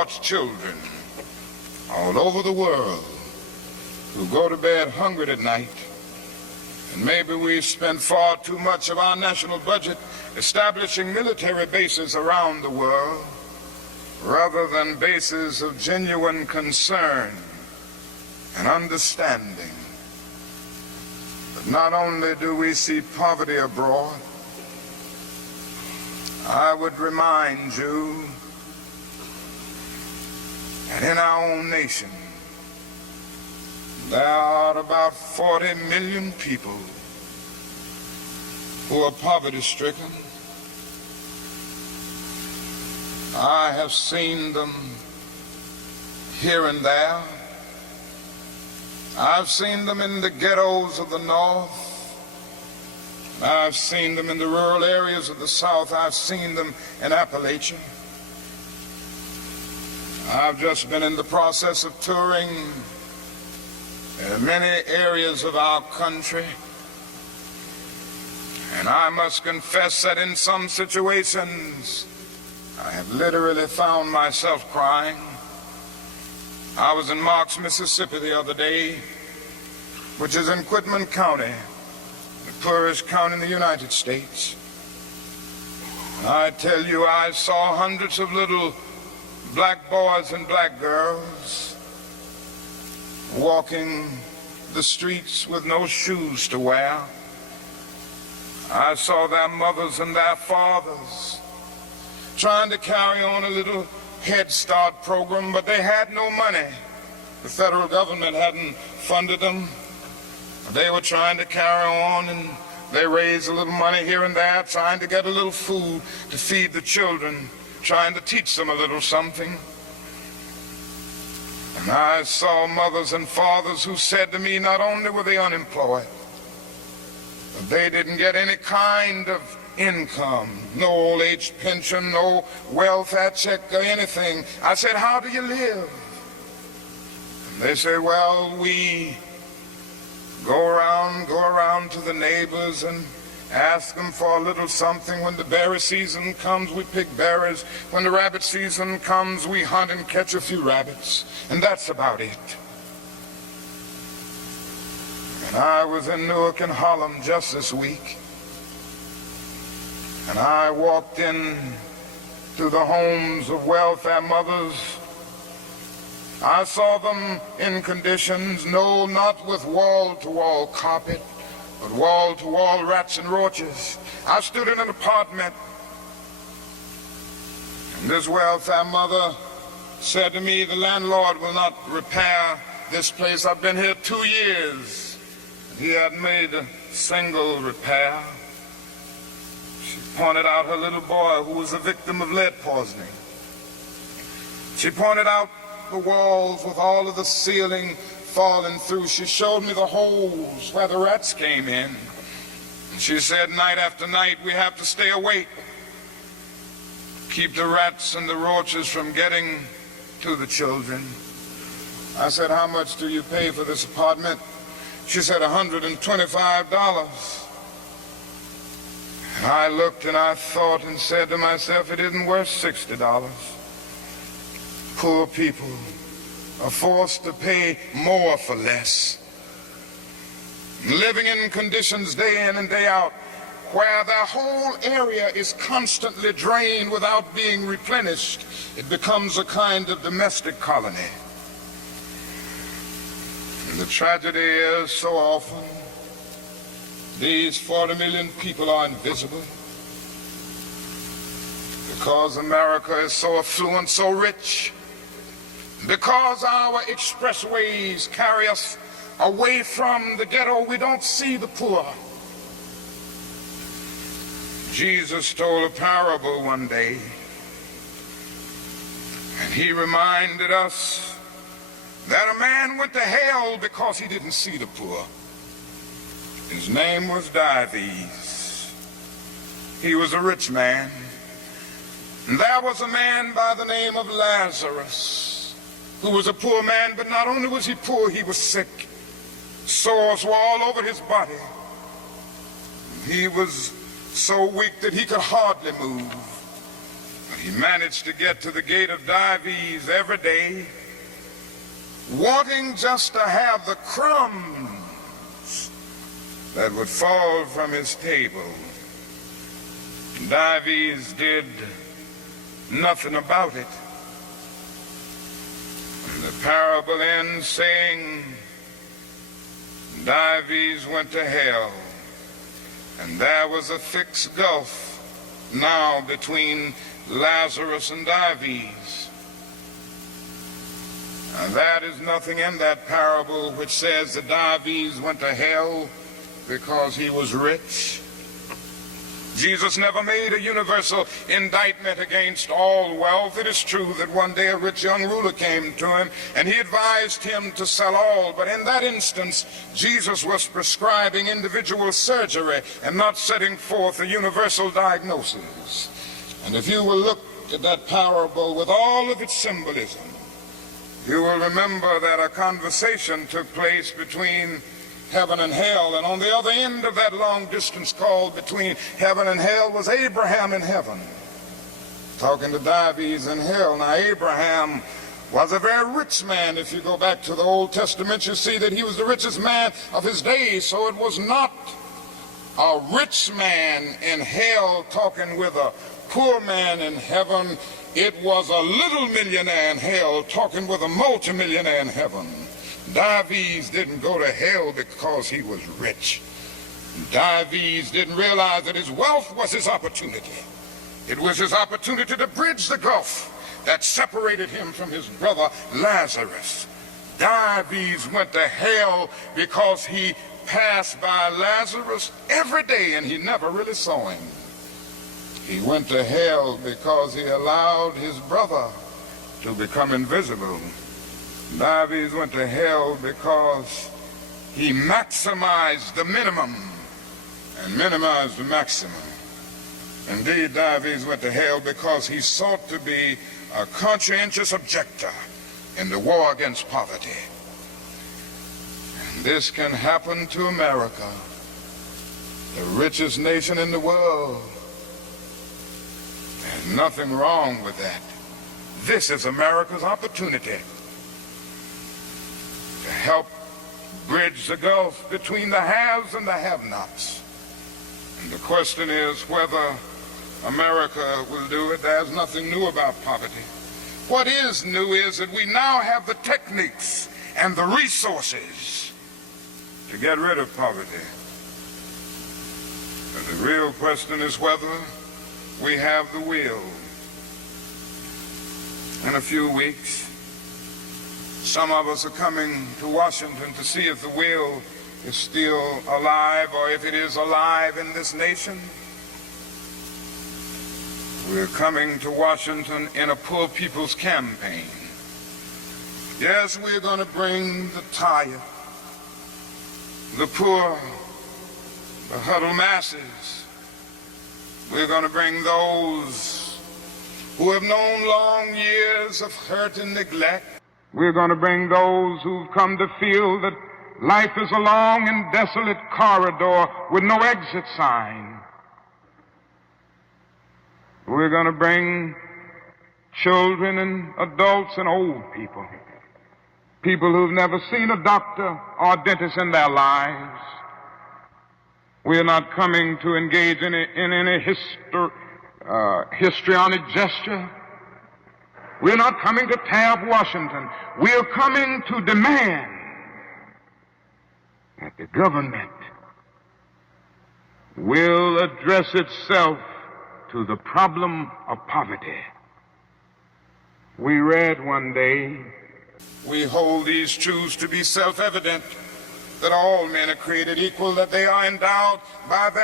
God's children all over the world who go to bed hungry at night. And maybe we've spent far too much of our national budget establishing military bases around the world rather than bases of genuine concern and understanding. But not only do we see poverty abroad, I would remind you that in our own nation, there are about 40 million people who are poverty-stricken. I have seen them here and there. I've seen them in the ghettos of the North. I've seen them in the rural areas of the South. I've seen them in Appalachia. I've just been in the process of touring many areas of our country, and I must confess that in some situations I have literally found myself crying. I was in Marks, Mississippi the other day, which is in Quitman County, the poorest county in the United States. I tell you, I saw hundreds of little black boys and black girls walking the streets with no shoes to wear. I saw their mothers and their fathers trying to carry on a little Head Start program, but they had no money. The federal government hadn't funded them. They were trying to carry on, and they raised a little money here and there, trying to get a little food to feed the children, trying to teach them a little something. And I saw mothers and fathers who said to me, not only were they unemployed, but they didn't get any kind of income, no old age pension, no welfare check or anything. I said, how do you live? And they say, well, we go around to the neighbors and ask them for a little something. When the berry season comes, we pick berries. When the rabbit season comes, we hunt and catch a few rabbits. And that's about it. And I was in Newark and Harlem just this week, and I walked in to the homes of welfare mothers. I saw them in conditions, no, not with wall-to-wall carpet, but wall-to-wall rats and roaches. I stood in an apartment, and this welfare mother said to me, the landlord will not repair this place. I've been here 2 years. He hadn't made a single repair. She pointed out her little boy who was a victim of lead poisoning. She pointed out the walls with all of the ceiling falling through. She showed me the holes where the rats came in. And she said, night after night, we have to stay awake, keep the rats and the roaches from getting to the children. I said, how much do you pay for this apartment? She said, $125. And I looked and I thought and said to myself, it isn't worth $60. Poor people are forced to pay more for less, living in conditions day in and day out where their whole area is constantly drained without being replenished. It becomes a kind of domestic colony. And the tragedy is, so often, these 40 million people are invisible because America is so affluent, so rich, because our expressways carry us away from the ghetto. We don't see the poor. Jesus told a parable one day, and he reminded us that a man went to hell because he didn't see the poor. His name was Dives. He was a rich man. And there was a man by the name of Lazarus, who was a poor man, but not only was he poor, he was sick. Sores were all over his body. He was so weak that he could hardly move. But He managed to get to the gate of Dives every day, wanting just to have the crumbs that would fall from his table. Dives did nothing about it. And the parable ends saying, Dives went to hell, and there was a fixed gulf now between Lazarus and Dives. And that is nothing in that parable which says that Dives went to hell because he was rich. Jesus never made a universal indictment against all wealth. It is true that one day a rich young ruler came to him and he advised him to sell all, but in that instance Jesus was prescribing individual surgery and not setting forth a universal diagnosis. And if you will look at that parable with all of its symbolism, you will remember that a conversation took place between heaven and hell, and on the other end of that long distance call between heaven and hell was Abraham in heaven, talking to Dives in hell. Now, Abraham was a very rich man. If you go back to the Old Testament, you see that he was the richest man of his days. So it was not a rich man in hell talking with a poor man in heaven. It was a little millionaire in hell talking with a multimillionaire in heaven. Dives didn't go to hell because he was rich. Dives didn't realize that his wealth was his opportunity. It was his opportunity to bridge the gulf that separated him from his brother Lazarus. Dives went to hell because he passed by Lazarus every day and he never really saw him. He went to hell because he allowed his brother to become invisible. Dives went to hell because he maximized the minimum and minimized the maximum. Indeed, Dives went to hell because he sought to be a conscientious objector in the war against poverty. And this can happen to America, the richest nation in the world. There's nothing wrong with that. This is America's opportunity to help bridge the gulf between the haves and the have-nots. And the question is whether America will do it. There's nothing new about poverty. What is new is that we now have the techniques and the resources to get rid of poverty. But the real question is whether we have the will. In a few weeks, some of us are coming to Washington to see if the will is still alive, or if it is alive in this nation. We're coming to Washington in a poor people's campaign. Yes, we're going to bring the tired, the poor, the huddled masses. We're going to bring those who have known long years of hurt and neglect. We're going to bring those who've come to feel that life is a long and desolate corridor with no exit sign. We're going to bring children and adults and old people, people who've never seen a doctor or a dentist in their lives. We're not coming to engage in any histrionic gesture. We're not coming to tear up Washington. We're coming to demand that the government will address itself to the problem of poverty. We read one day, we hold these truths to be self-evident, that all men are created equal, that they are endowed by their